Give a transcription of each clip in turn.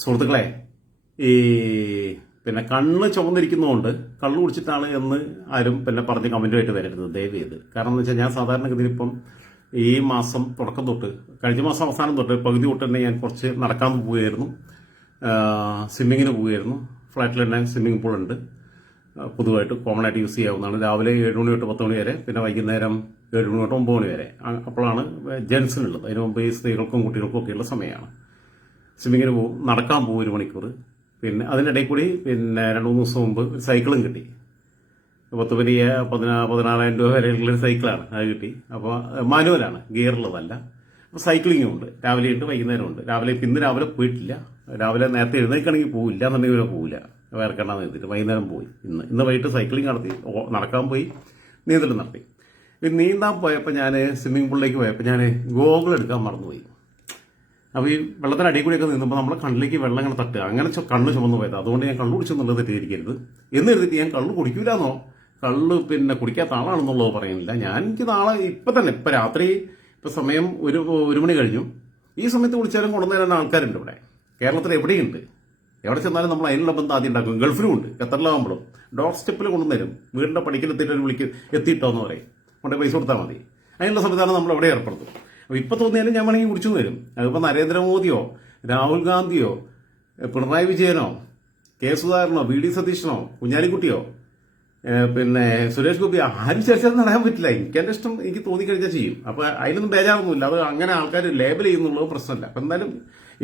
സുഹൃത്തുക്കളെ ഈ പിന്നെ കണ്ണ് ചുവന്നിരിക്കുന്നതുകൊണ്ട് കള്ളു കുടിച്ചിട്ടാണ് എന്ന് ആരും പിന്നെ പറഞ്ഞ് കമന്റുമായിട്ട് വരരുത് ദയവ് ചെയ്ത്. കാരണം എന്ന് വെച്ചാൽ ഞാൻ സാധാരണഗതിയിൽ ഇപ്പം ഈ മാസം തുടക്കം തൊട്ട് കഴിഞ്ഞ മാസം അവസാനം തൊട്ട് പകുതി തൊട്ട് തന്നെ ഞാൻ കുറച്ച് നടക്കാൻ പോവുകയായിരുന്നു. സ്വിമ്മിങ്ങിന് പോവുകയായിരുന്നു. ഫ്ലാറ്റിൽ തന്നെ സ്വിമ്മിംഗ് പൂൾ ഉണ്ട്. പൊതുവായിട്ട് കോമൺ ആയിട്ട് യൂസ് ചെയ്യാവുന്നതാണ്. രാവിലെ ഏഴ് മണി തൊട്ട് പത്ത് മണി വരെ പിന്നെ വൈകുന്നേരം ഏഴ് മണി തൊട്ട് ഒമ്പത് മണി വരെ. അപ്പോഴാണ് ജെൻസിനുള്ളത് അതിന് മുമ്പ് ഈ സ്ത്രീകൾക്കും കുട്ടികൾക്കും ഒക്കെയുള്ള സമയമാണ്. സ്വിമ്മിങ്ങിന് പോകും നടക്കാൻ പോകും ഒരു മണിക്കൂർ പിന്നെ അതിനിടയിൽ കൂടി പിന്നെ രണ്ട് മൂന്ന് ദിവസം മുമ്പ് ഒരു സൈക്കിളും കിട്ടി. പത്ത് വലിയ പതിനാ പതിനാറായിരം രൂപ വരെയുള്ള സൈക്കിളാണ്. അത് കിട്ടി. അപ്പോൾ മാനുവലാണ്. ഗിയറുള്ളതല്ല. അപ്പോൾ സൈക്ലിങ്ങും ഉണ്ട്. രാവിലെ ഉണ്ട് വൈകുന്നേരം ഉണ്ട്. രാവിലെ ഇന്ന് രാവിലെ പോയിട്ടില്ല. രാവിലെ നേരത്തെ എഴുന്നേൽക്കണമെങ്കിൽ പോവില്ല. എന്നുണ്ടെങ്കിൽ ഇവിടെ പോവില്ല. വേർക്കണ്ടെന്ന് എഴുതിയിട്ട് വൈകുന്നേരം പോയി. ഇന്ന് ഇന്ന് വൈകിട്ട് സൈക്ലിംഗ് നടത്തി. നടക്കാൻ പോയി. നീന്തൽ നടത്തി. നീന്താൻ പോയപ്പോൾ ഞാൻ സ്വിമ്മിംഗ് പൂളിലേക്ക് പോയപ്പോൾ ഞാൻ ഗോഗിൾ എടുക്കാൻ മറന്നുപോയി. അപ്പോൾ ഈ വെള്ളത്തിന് അടിയിൽ കൂടിയൊക്കെ നിന്നപ്പോൾ നമ്മളെ കണ്ണിലേക്ക് വെള്ളം ഇങ്ങനെ തട്ടുക. അങ്ങനെ കണ്ണ് ചുമന്നു പോയത്. അതുകൊണ്ട് ഞാൻ കള്ളു കുടിച്ചു എന്നുള്ളത് തെറ്റിദ്ധരിക്കരുത്. എന്ന് കരുതിയിട്ട് ഞാൻ കള്ളു കുടിക്കൂലെന്നോ? കള്ളു പിന്നെ കുടിക്കാത്ത ആളാണെന്നുള്ളത് പറയുന്നില്ല. ഞാൻ എനിക്ക് നാളെ ഇപ്പം തന്നെ ഇപ്പം രാത്രി ഇപ്പം സമയം ഒരു ഒരു മണി കഴിഞ്ഞു. ഈ സമയത്ത് കുടിച്ചാലും കൊണ്ടുവന്നേരാൻ ആൾക്കാരുണ്ട് ഇവിടെ. കേരളത്തിൽ എവിടെയുണ്ട്? എവിടെ ചെന്നാലും നമ്മൾ അതിനുള്ള ബന്ധം ആദ്യം ഉണ്ടാക്കും. ഗൾഫിലും ഉണ്ട് ഖത്തറിലാകുമ്പോഴും ഡോർ സ്റ്റെപ്പിൽ കൊണ്ടുവരും വീടിന്റെ പടിക്കലെത്തിയിട്ട് ഒരു വിളിക്ക് എത്തിയിട്ടോ എന്ന് പറയും. കൊണ്ടേ പൈസ കൊടുത്താൽ മതി. അതിനുള്ള സംവിധാനം നമ്മൾ എവിടെ ഏർപ്പെടുത്തും? അപ്പോൾ ഇപ്പൊ തോന്നിയാലും ഞാൻ വേണമെങ്കിൽ കുടിച്ചു തരും. അതിപ്പോൾ നരേന്ദ്രമോദിയോ രാഹുൽ ഗാന്ധിയോ പിണറായി വിജയനോ കെ സുധാകരനോ വി ഡി സതീശനോ കുഞ്ഞാലിക്കുട്ടിയോ പിന്നെ സുരേഷ് ഗോപി ആരും ചർച്ച നടക്കാൻ പറ്റില്ല. എനിക്ക് എന്റെ ഇഷ്ടം എനിക്ക് തോന്നിക്കഴിഞ്ഞാൽ ചെയ്യും. അപ്പൊ അതിലൊന്നും ബേജാറൊന്നുമില്ല. അത് അങ്ങനെ ആൾക്കാർ ലേബൽ ചെയ്യുന്നുള്ളത് പ്രശ്നമല്ല. അപ്പൊ എന്തായാലും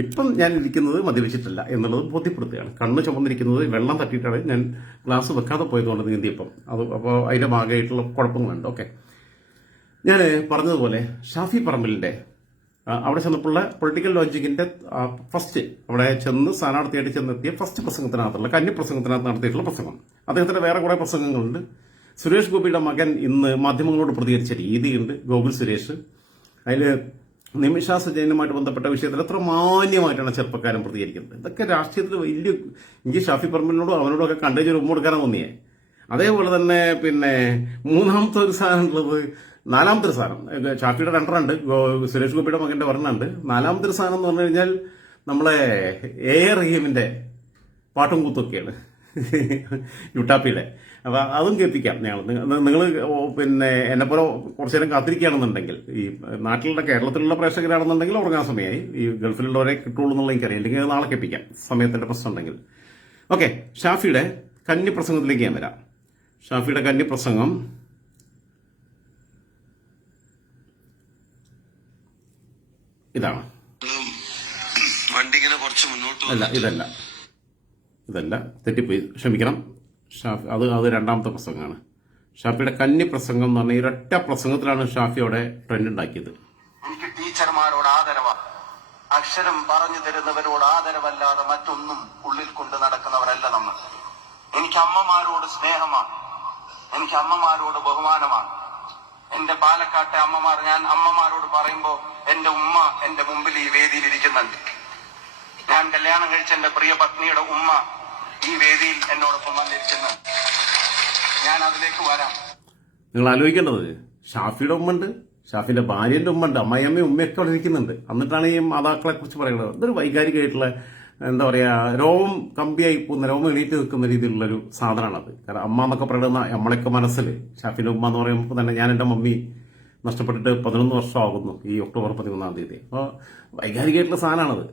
ഇപ്പം ഞാൻ ഇരിക്കുന്നത് മദ്യപിച്ചിട്ടില്ല എന്നുള്ളത് ബോധ്യപ്പെടുത്തുകയാണ്. കണ്ണ് ചുമന്നിരിക്കുന്നത് വെള്ളം തട്ടിയിട്ടാണ് ഞാൻ ഗ്ലാസ് വെക്കാതെ പോയതുകൊണ്ട് നീന്തിയപ്പം. അത് അപ്പോൾ അതിന്റെ ഭാഗമായിട്ടുള്ള കുഴപ്പങ്ങളുണ്ട്. ഓക്കെ. ഞാൻ പറഞ്ഞതുപോലെ ഷാഫി പറമ്പലിന്റെ അവിടെ ചെന്നപ്പോഴുള്ള പൊളിറ്റിക്കൽ ലോജിക്കിന്റെ ഫസ്റ്റ് അവിടെ ചെന്ന് സ്ഥാനാർത്ഥിയായിട്ട് ചെന്നെത്തിയ ഫസ്റ്റ് പ്രസംഗത്തിനകത്തുള്ള കന്നി പ്രസംഗത്തിനകത്ത് നടത്തിയിട്ടുള്ള പ്രസംഗം. അദ്ദേഹത്തിന്റെ വേറെ കുറേ പ്രസംഗങ്ങളുണ്ട്. സുരേഷ് ഗോപിയുടെ മകൻ ഇന്ന് മാധ്യമങ്ങളോട് പ്രതികരിച്ച രീതിയുണ്ട്. ഗോകുൽ സുരേഷ്. അതിൽ നിമിഷ സജയനുമായിട്ട് ബന്ധപ്പെട്ട വിഷയത്തിൽ എത്ര മാന്യമായിട്ടാണ് ചെറുപ്പക്കാരൻ പ്രതികരിക്കുന്നത്. ഇതൊക്കെ രാഷ്ട്രീയത്തിൽ വലിയ എനിക്ക് ഷാഫി പറമ്പിലിനോടും അവനോടും ഒക്കെ കണ്ടേജ് ഉമ്മ കൊടുക്കാനാണ് തോന്നിയേ. അതേപോലെ തന്നെ പിന്നെ മൂന്നാമത്തെ ഒരു സാധനം ഉള്ളത് നാലാമത്തെ സ്ഥാനം ഇത് ഷാഫിയുടെ സുരേഷ് ഗോപിയുടെ മകന്റെ ഒരെണ്ണുണ്ട് നാലാമത്തെ സാധനം എന്ന് പറഞ്ഞു കഴിഞ്ഞാൽ നമ്മളെ എ എ റഹീമിന്റെ പാട്ടും കൂത്തൊക്കെയാണ് യുട്ടാപ്പിയുടെ അപ്പൊ അതും കേൾപ്പിക്കാം ഞങ്ങൾ. നിങ്ങൾ പിന്നെ എന്നെ പോലെ കുറച്ചു നേരം കാത്തിരിക്കുകയാണെന്നുണ്ടെങ്കിൽ ഈ നാട്ടിലുള്ള കേരളത്തിലുള്ള പ്രേക്ഷകരാണെന്നുണ്ടെങ്കിൽ ഉറങ്ങാൻ സമയമായി. ഈ ഗൾഫിലുള്ളവരെ കിട്ടുള്ളൂ എന്നുള്ള എനിക്കറിയാം അല്ലെങ്കിൽ നാളെ കേൾപ്പിക്കാം. സമയത്തിന്റെ പ്രശ്നം ഉണ്ടെങ്കിൽ. ഓക്കെ ഷാഫിയുടെ കന്നി പ്രസംഗത്തിലേക്ക് ഞാൻ വരാം. ഷാഫിയുടെ കന്നി ഇതാണ്. വണ്ടി കുറച്ച് മുന്നോട്ട് അല്ല ഇതല്ല. ഇതല്ല. തെറ്റിപ്പോയി. ക്ഷമിക്കണം. ഷാഫി അത് അത് രണ്ടാമത്തെ പ്രസംഗമാണ്. ഷാഫിയുടെ കന്നി പ്രസംഗം എന്ന് പറഞ്ഞാൽ ഇരട്ട പ്രസംഗത്തിലാണ് ഷാഫി അവിടെ ട്രെൻഡ് ഉണ്ടാക്കിയത്. എനിക്ക് ടീച്ചർമാരോട് ആദരവ. അക്ഷരം പറഞ്ഞു തരുന്നവരോട് ആദരവല്ലാതെ മറ്റൊന്നും ഉള്ളിൽ കൊണ്ട് നടക്കുന്നവരല്ല നമ്മൾ. എനിക്ക് അമ്മമാരോട് സ്നേഹമാണ്. എനിക്ക് അമ്മമാരോട് ബഹുമാനമാണ്. എന്റെ പാലക്കാട്ടെ അമ്മമാർ ഞാൻ അമ്മമാരോട് പറയുമ്പോ എന്റെ ഉമ്മ എന്റെ മുമ്പിൽ ഈ വേദിയിൽ ഇരിക്കുന്നുണ്ട്. ഞാൻ കല്യാണം കഴിച്ച എന്റെ പ്രിയ പത്നിയുടെ ഉമ്മ ഈ വേദിയിൽ എന്നോടൊപ്പം വന്നിരിക്കുന്നുണ്ട് ഞാൻ അതിലേക്ക് വരാം. നിങ്ങൾ ആലോചിക്കേണ്ടത് ഷാഫിയുടെ ഉമ്മണ്ട് ഷാഫിന്റെ ഭാര്യന്റെ ഉമ്മണ്ട് അമ്മയമ്മയും ഉമ്മയൊക്കെ അവിടെ ഇരിക്കുന്നുണ്ട്. എന്നിട്ടാണ് ഈ മാതാക്കളെ കുറിച്ച് പറയുന്നത്. ഇതൊരു വൈകാരികമായിട്ടുള്ള എന്താ പറയാ രോമം കമ്പിയായി പോകുന്ന രോമം എണീറ്റ് നിൽക്കുന്ന രീതിയിലുള്ളൊരു സാധനമാണത്. കാരണം അമ്മ എന്നൊക്കെ പറയുന്ന നമ്മളൊക്കെ മനസ്സിൽ ഷാഫിന്റെ ഉമ്മ എന്ന് പറയുമ്പോൾ തന്നെ ഞാൻ എന്റെ മമ്മി നഷ്ടപ്പെട്ടിട്ട് പതിനൊന്ന് വർഷമാകുന്നു ഈ ഒക്ടോബർ പതിമൂന്നാം തീയതി. അപ്പോൾ വൈകാരികമായിട്ടുള്ള സാധനമാണത്.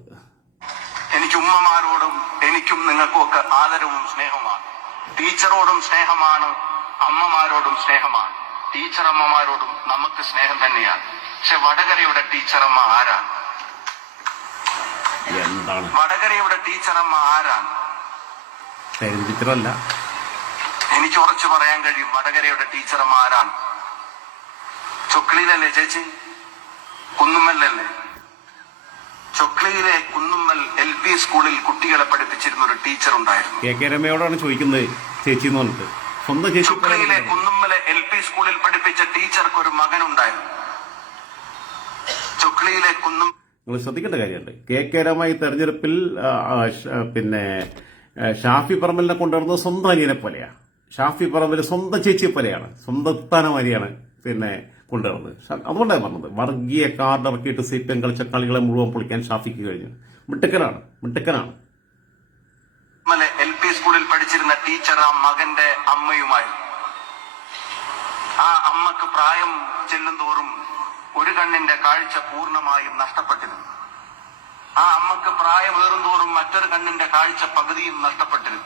എനിക്ക് ഉമ്മമാരോടും എനിക്കും നിങ്ങൾക്കും ഒക്കെ ആദരവും സ്നേഹവുമാണ്. ടീച്ചറോടും സ്നേഹമാണ് അമ്മമാരോടും സ്നേഹമാണ്. ടീച്ചർ അമ്മമാരോടും നമുക്ക് സ്നേഹം തന്നെയാണ്. പക്ഷെ വടകരയുടെ ടീച്ചറമ്മ ആരാണ്? എന്താണ്? വടകരയുടെ ടീച്ചറമ്മ ആരാണ്? എനിക്ക് ഉറച്ചു പറയാൻ കഴിയും വടകരയുടെ ടീച്ചറമ്മ ആരാണ്. ചൊക്ലിയിലല്ലേ ചേച്ചി? കുന്നുമ്മലല്ലേ ചൊക്ലിയിലെ കുന്നുമ്മൽ എൽ പി സ്കൂളിൽ കുട്ടികളെ പഠിപ്പിച്ചിരുന്ന ഒരു ടീച്ചർ ഉണ്ടായിരുന്നു കെ കെ രമയോടാണ് ചോദിക്കുന്നത് ചേച്ചി എന്ന് പറഞ്ഞിട്ട്. സ്വന്തം ചേച്ചി ചുക്ലിയിലെ കുന്നുമ്മലെ എൽ പി സ്കൂളിൽ പഠിപ്പിച്ച ടീച്ചർക്ക് ഒരു മകൻ ഉണ്ടായിരുന്നു ചൊക്ലിയിലെ കുന്നും നിങ്ങൾ ശ്രദ്ധിക്കേണ്ട കാര്യമുണ്ട്. കെ കെ രമ ഈ തെരഞ്ഞെടുപ്പിൽ പിന്നെ ഷാഫി പറമ്പലിനെ കൊണ്ടുവരുന്നത് സ്വന്തം അനിയനെ പോലെയാണ് ഷാഫി പറമ്പൽ സ്വന്തം ചേച്ചിയെ പോലെയാണ് സ്വന്തം സ്ഥാനമാരിയാണ് പിന്നെ കൊണ്ടുവരുന്നത് അതുകൊണ്ടാണ് പറഞ്ഞത് വർഗീയ കാർഡ് ഇറക്കിയിട്ട് സി പി എം കളിച്ച കളികളെ മുഴുവൻ പൊളിക്കാൻ ഷാഫിക്ക് കഴിഞ്ഞു. മിട്ടക്കനാണ് മിട്ടക്കനാണ് പഠിച്ചിരുന്ന ടീച്ചർ ആ മകന്റെ അമ്മയുമായി. ആ അമ്മയ്ക്ക് പ്രായം ചെല്ലുന്തോറും ഒരു കണ്ണിന്റെ കാഴ്ച പൂർണമായും നഷ്ടപ്പെട്ടിരുന്നു. ആ അമ്മയ്ക്ക് പ്രായമേറുന്തോറും മറ്റൊരു കണ്ണിന്റെ കാഴ്ച പകുതിയും നഷ്ടപ്പെട്ടിരുന്നു.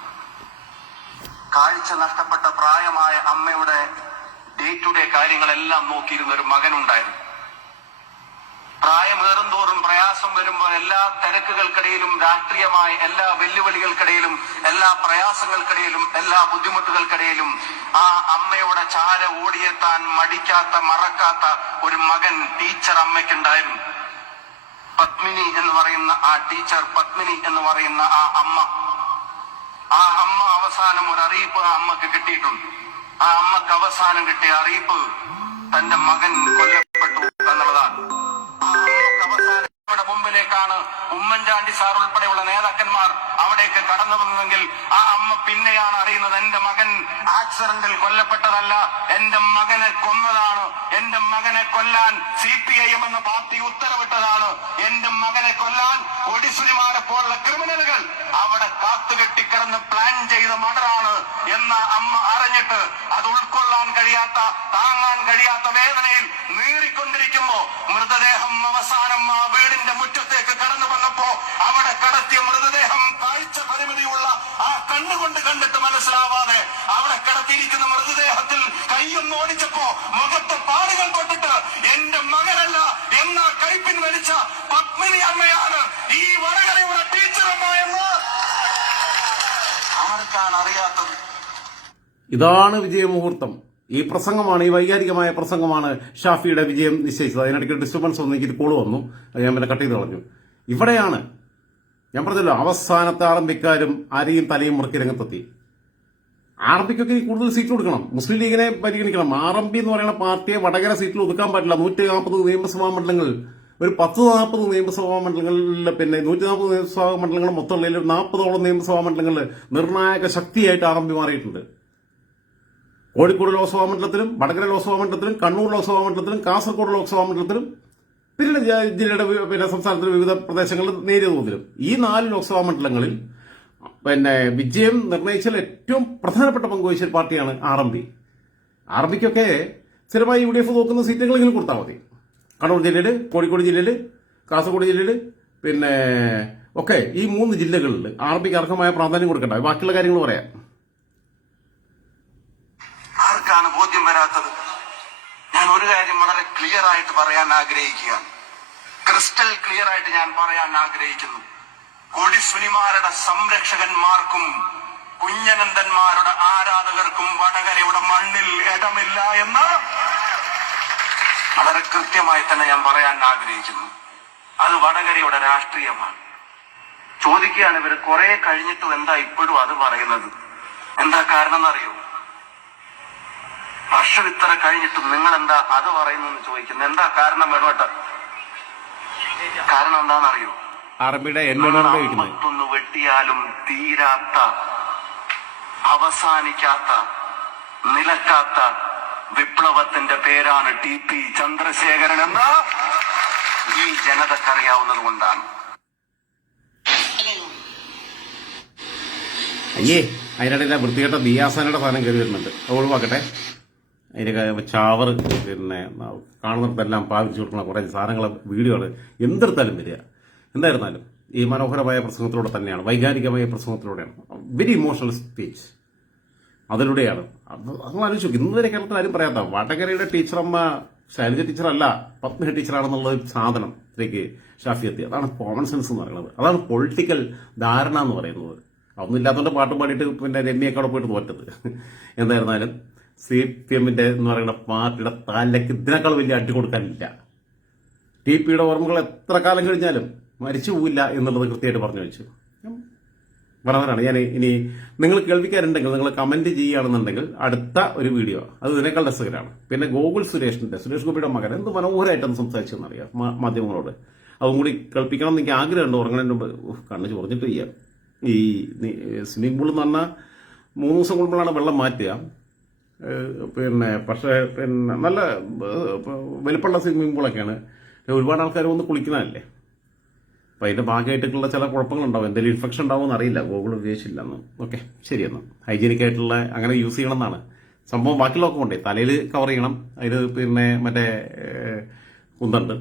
കാഴ്ച നഷ്ടപ്പെട്ട പ്രായമായ അമ്മയുടെ ഡേ ടു ഡേ കാര്യങ്ങളെല്ലാം നോക്കിയിരുന്ന ഒരു മകനുണ്ടായിരുന്നു. പ്രായമേറുന്തോറും പ്രയാസം വരുമ്പോൾ എല്ലാ തിരക്കുകൾക്കിടയിലും രാഷ്ട്രീയമായ എല്ലാ വെല്ലുവിളികൾക്കിടയിലും എല്ലാ പ്രയാസങ്ങൾക്കിടയിലും എല്ലാ ബുദ്ധിമുട്ടുകൾക്കിടയിലും ആ അമ്മയുടെ ചാര ഓടിയെത്താൻ മടിക്കാത്ത മറക്കാത്ത ഒരു മകൻ ടീച്ചർ അമ്മയ്ക്കുണ്ടായിരുന്നു. പത്മിനി എന്ന് പറയുന്ന ആ ടീച്ചർ പത്മിനി എന്ന് പറയുന്ന ആ അമ്മ. ആ അമ്മ അവസാനം ഒരു അറിയിപ്പ് ആ അമ്മയ്ക്ക് കിട്ടിയിട്ടുണ്ട്. ആ അമ്മയ്ക്ക് അവസാനം കിട്ടിയ അറിയിപ്പ് തന്റെ മകൻ കൊല്ലപ്പെട്ടു എന്നുള്ളതാണ്. ആ അവസാനം മുമ്പിലേക്കാണ് ഉമ്മൻചാണ്ടി സാർ ഉൾപ്പെടെയുള്ള നേതാക്കന്മാർ അവിടേക്ക് കടന്നു വന്നതെങ്കിൽ ആ അമ്മ പിന്നെയാണ് അറിയുന്നത്. എന്റെ മകൻ ആക്സിഡന്റിൽ കൊല്ലപ്പെട്ടതല്ല. എന്റെ മകനെ കൊന്നതാണ്. എന്റെ മകനെ കൊല്ലാൻ സി പി ഐ എം എന്ന പാർട്ടി ഉത്തരവിട്ടതാണ്. എന്റെ മകനെ കൊല്ലാൻ ഒടിസുരിമാരെ പോലുള്ള ക്രിമിനലുകൾ അവിടെ കാത്തുകെട്ടിക്കിടന്ന് പ്ലാൻ ചെയ്ത മർഡറാണ് എന്ന അമ്മ അറിഞ്ഞിട്ട് അത് ഉൾക്കൊള്ളാൻ കഴിയാത്ത താങ്ങാൻ കഴിയാത്ത വേദനയിൽ നീറിക്കൊണ്ടിരിക്കുമ്പോ മൃതദേഹം അവസാനം ആ വീടിന്റെ മുറ്റത്തേക്ക് കടന്നു കിടത്തിയിരിക്കുന്ന മൃതദേഹത്തിൽ കൈയൊന്ന് ഓടിച്ചപ്പോ മുഖത്ത് പാടുകൾ തൊട്ടിട്ട് എന്റെ മകനല്ല എന്ന കൈപ്പിൻ വലിച്ച പത്മിനി അമ്മയാണ് ഈ വടകരയുടെ എന്ന് ആർക്കാണ് അറിയാത്തത്? ഇതാണ് വിജയമുഹൂർത്തം. ഈ പ്രസംഗമാണ് ഈ വൈകാരികമായ പ്രസംഗമാണ് ഷാഫിയുടെ വിജയം നിശ്ചയിച്ചത്. അതിനിടയ്ക്ക് ഡിസ്റ്റർബൻസ് വന്നു എനിക്ക് കോൾ വന്നു. അത് ഞാൻ പിന്നെ കട്ട് ചെയ്ത് കളഞ്ഞു. ഇവിടെയാണ് ഞാൻ പറഞ്ഞല്ലോ അവസാനത്തെ ആറമ്പിക്കാരും അരയും തലയും മുറുക്കി രംഗത്തെത്തി. ആർ പിക്കൊക്കെ കൂടുതൽ സീറ്റ് കൊടുക്കണം. മുസ്ലിം ലീഗിനെ പരിഗണിക്കണം. ആർ എം പി എന്ന് പറയുന്ന പാർട്ടിയെ വടകര സീറ്റിൽ ഒതുക്കാൻ പറ്റില്ല നൂറ്റി നാൽപ്പത് നിയമസഭാ മണ്ഡലങ്ങളിൽ ഒരു പത്ത് നാൽപ്പത് നിയമസഭാ മണ്ഡലങ്ങളിൽ പിന്നെ നൂറ്റി നാൽപ്പത് നിയമസഭാ മണ്ഡലങ്ങൾ മൊത്തമുള്ളതിൽ ഒരു നാൽപ്പതോളം നിയമസഭാ മണ്ഡലങ്ങളിൽ നിർണായക ശക്തിയായിട്ട് ആർ എം പി മാറിയിട്ടുണ്ട്. കോഴിക്കോട് ലോക്സഭാ മണ്ഡലത്തിലും വടകര ലോക്സഭാ മണ്ഡലത്തിലും കണ്ണൂർ ലോക്സഭാ മണ്ഡലത്തിലും കാസർഗോഡ് ലോക്സഭാ മണ്ഡലത്തിലും പിന്നെ ജില്ലയുടെ പിന്നെ സംസ്ഥാനത്തിലെ വിവിധ പ്രദേശങ്ങളിൽ നേരിയ തോതിലും. ഈ നാല് ലോക്സഭാ മണ്ഡലങ്ങളിൽ പിന്നെ വിജയം നിർണയിച്ചാൽ ഏറ്റവും പ്രധാനപ്പെട്ട പങ്കുവഹിച്ച ഒരു പാർട്ടിയാണ് R M P R M പിക്കൊക്കെ സ്ഥിരമായി യു ഡി എഫ് നോക്കുന്ന സീറ്റുകളെങ്കിലും കൊടുത്താൽ മതി. കണ്ണൂർ ജില്ലയിൽ കോഴിക്കോട് ജില്ലയിൽ കാസർഗോഡ് ജില്ലയിൽ പിന്നെ ഒക്കെ ഈ മൂന്ന് ജില്ലകളിൽ ആർ എം പിക്ക് അർഹമായ പ്രാധാന്യം കൊടുക്കണ്ട. ബാക്കിയുള്ള കാര്യങ്ങൾ പറയാം. ആർക്കാണ് ബോധ്യം വരാത്തത്? ഞാൻ ഒരു കാര്യം വളരെ ക്ലിയർ ആയിട്ട് പറയാൻ ആഗ്രഹിക്കുകയാണ്. ക്രിസ്റ്റൽ ക്ലിയർ ആയിട്ട് ഞാൻ പറയാൻ ആഗ്രഹിക്കുന്നു. കൊടിസുനിമാരുടെ സംരക്ഷകന്മാർക്കും കുഞ്ഞനന്ദന്മാരുടെ ആരാധകർക്കും വടകരയുടെ മണ്ണിൽ ഇടമില്ല എന്ന് വളരെ കൃത്യമായി തന്നെ ഞാൻ പറയാൻ ആഗ്രഹിക്കുന്നു. അത് വടകരയുടെ രാഷ്ട്രീയമാണ്. ചോദിക്കുകയാണ് ഇവർ കുറെ കഴിഞ്ഞിട്ടും എന്താ ഇപ്പോഴും അത് പറയുന്നത്? എന്താ കാരണം എന്നറിയോ വർഷം ഇത്ര കഴിഞ്ഞിട്ടും നിങ്ങൾ എന്താ അത് പറയുന്നു ചോദിക്കുന്നത്? എന്താ കാരണം വേണോട്ട കാരണം എന്താണെന്നറിയോ? ആർ എം പിയുടെ കഴിക്കുന്നത്. വെട്ടിയാലും തീരാത്ത അവസാനിക്കാത്ത നിലക്കാത്ത വിപ്ലവത്തിന്റെ പേരാണ് ടി പി ചന്ദ്രശേഖരൻ എന്ന് ഈ ജനതക്കറിയാവുന്നത് കൊണ്ടാണ്. അയ്യേ അതിനിടയിൽ വൃത്തികെട്ട ദിയാസാനയുടെ സാധനം കയറി വരുന്നുണ്ട്. ഒഴിവാക്കട്ടെ. അതിന്റെ ചാവർ പിന്നെ കാണുന്നിടത്തെല്ലാം പാവിച്ചു കൊടുക്കുന്ന കുറേ സാധനങ്ങൾ വീഡിയോകൾ എന്തെടുത്താലും വരിക. എന്തായിരുന്നാലും ഈ മനോഹരമായ പ്രസംഗത്തിലൂടെ തന്നെയാണ് വൈകാരികമായ പ്രസംഗത്തിലൂടെയാണ്. വെരി ഇമോഷണൽ സ്പീച്ച് അതിലൂടെയാണ്. അത് അത് ആലോചിച്ചു. ഇന്ന് വരെ കേരളത്തിൽ ആരും പറയാത്ത വടകരയുടെ ടീച്ചറമ്മ ശൈലജ ടീച്ചറല്ല പത്മ ടീച്ചറാണെന്നുള്ള ഒരു സാധനം ഷാഫി എത്തി. അതാണ് കോമൺ സെൻസ് എന്ന് പറയുന്നത്. അതാണ് പൊളിറ്റിക്കൽ ധാരണ എന്ന് പറയുന്നത്. അതൊന്നും ഇല്ലാത്തതുകൊണ്ട് പാട്ട് പാടിയിട്ട് പിന്നെ രമ്യൊക്കെ പോയിട്ട് തോറ്റത്. എന്തായിരുന്നാലും സി പി എമ്മിന്റെ എന്ന് പറയുന്ന പാർട്ടിയുടെ തലയ്ക്ക് ഇതിനേക്കാൾ വലിയ അടി കൊടുക്കാനില്ല. ടി പിയുടെ ഓർമ്മകൾ എത്ര കാലം കഴിഞ്ഞാലും മരിച്ചു പോവില്ല എന്നുള്ളത് കൃത്യമായിട്ട് പറഞ്ഞു വെച്ചു. പറഞ്ഞതാണ് ഞാൻ ഇനി നിങ്ങൾ കേൾവിക്കാരുണ്ടെങ്കിൽ നിങ്ങൾ കമന്റ് ചെയ്യുകയാണെന്നുണ്ടെങ്കിൽ അടുത്ത ഒരു വീഡിയോ അത് ഇതിനേക്കാൾ രസകരമാണ്. പിന്നെ ഗോകുൽ സുരേഷിന്റെ സുരേഷ് ഗോപിയുടെ മകൻ എന്ത് മനോഹരമായിട്ടൊന്ന് സംസാരിച്ചെന്നറിയാം എന്നറിയാം മാധ്യമങ്ങളോട്. അതും കൂടി കേൾപ്പിക്കണം എന്ന് എനിക്ക് ആഗ്രഹമുണ്ട് ഉറങ്ങണതിന് മുമ്പ് കണ്ണ് ചൊറിഞ്ഞിട്ട് ചെയ്യാം ഈ സ്വിമ്മിംഗ് പൂൾ എന്ന് പറഞ്ഞാൽ മൂന്ന് ദിവസം കൂടുമ്പോഴാണ് വെള്ളം മാറ്റുക. പിന്നെ പക്ഷേ പിന്നെ നല്ല വലിപ്പമുള്ള സ്വിമ്മിംഗ് പൂളൊക്കെയാണ് ഒരുപാട് ആൾക്കാർ വന്ന് കുളിക്കുന്നതല്ലേ? അപ്പം അതിന്റെ ഭാഗമായിട്ടുള്ള ചില കുഴപ്പങ്ങളുണ്ടാവും. എന്തെങ്കിലും ഇൻഫെക്ഷൻ ഉണ്ടാവുമെന്ന് അറിയില്ല ഗൂഗിൾ ഉപയോഗിച്ചില്ല എന്ന്. ഓക്കെ ശരി എന്നാൽ ഹൈജീനിക് ആയിട്ടുള്ള അങ്ങനെ യൂസ് ചെയ്യണം എന്നാണ്. സംഭവം ബാക്കിയുള്ളതൊക്കെ കൊണ്ടേ. തലയിൽ കവർ ചെയ്യണം. അതിൽ പിന്നെ മറ്റേ കുന്തണ്ട്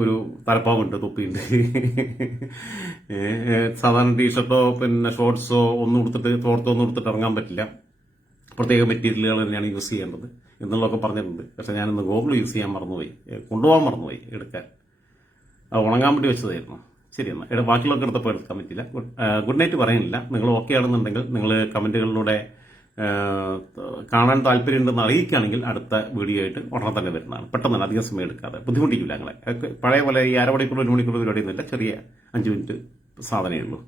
ഒരു തലപ്പാവുണ്ട് തൊപ്പിയുണ്ട്. സാധാരണ ടീഷർട്ടോ പിന്നെ ഷോർട്സോ ഒന്നും കൊടുത്തിട്ട് തോർത്തോ ഒന്നും കൊടുത്തിട്ട് ഇറങ്ങാൻ പറ്റില്ല. പ്രത്യേക മെറ്റീരിയലുകൾ തന്നെയാണ് യൂസ് ചെയ്യേണ്ടത് എന്നുള്ളതൊക്കെ പറഞ്ഞിട്ടുണ്ട്. പക്ഷെ ഞാനിന്ന് ഗോഗിൾ യൂസ് ചെയ്യാൻ മറന്നുപോയി. കൊണ്ടുപോകാൻ മറന്നുപോയി എടുക്കാൻ. അത് ഉണങ്ങാൻ വേണ്ടി വെച്ചതായിരുന്നു. ശരി എന്നാൽ ഇവിടെ ബാക്കിയുള്ളവർക്ക് എടുത്തപ്പോൾ എടുക്കാൻ പറ്റില്ല ഗുഡ് നൈറ്റ് പറയുന്നില്ല. നിങ്ങൾ ഓക്കെ ആണെന്നുണ്ടെങ്കിൽ നിങ്ങൾ കമന്റുകളിലൂടെ കാണാൻ താല്പര്യമുണ്ടെന്ന് അറിയിക്കുകയാണെങ്കിൽ അടുത്ത വീഡിയോ ആയിട്ട് ഉടനെ തന്നെ വരുന്നതാണ്. പെട്ടെന്ന് തന്നെ അധികം സമയം എടുക്കാതെ. ബുദ്ധിമുട്ടിക്കില്ല ഞങ്ങളെ പഴയ പോലെ ഈ അരമണിക്കൂർ ഒരു മണിക്കൂർ പരിപാടിയൊന്നുമില്ല. ചെറിയ അഞ്ച് മിനിറ്റ് സാധനമേ ഉള്ളൂ.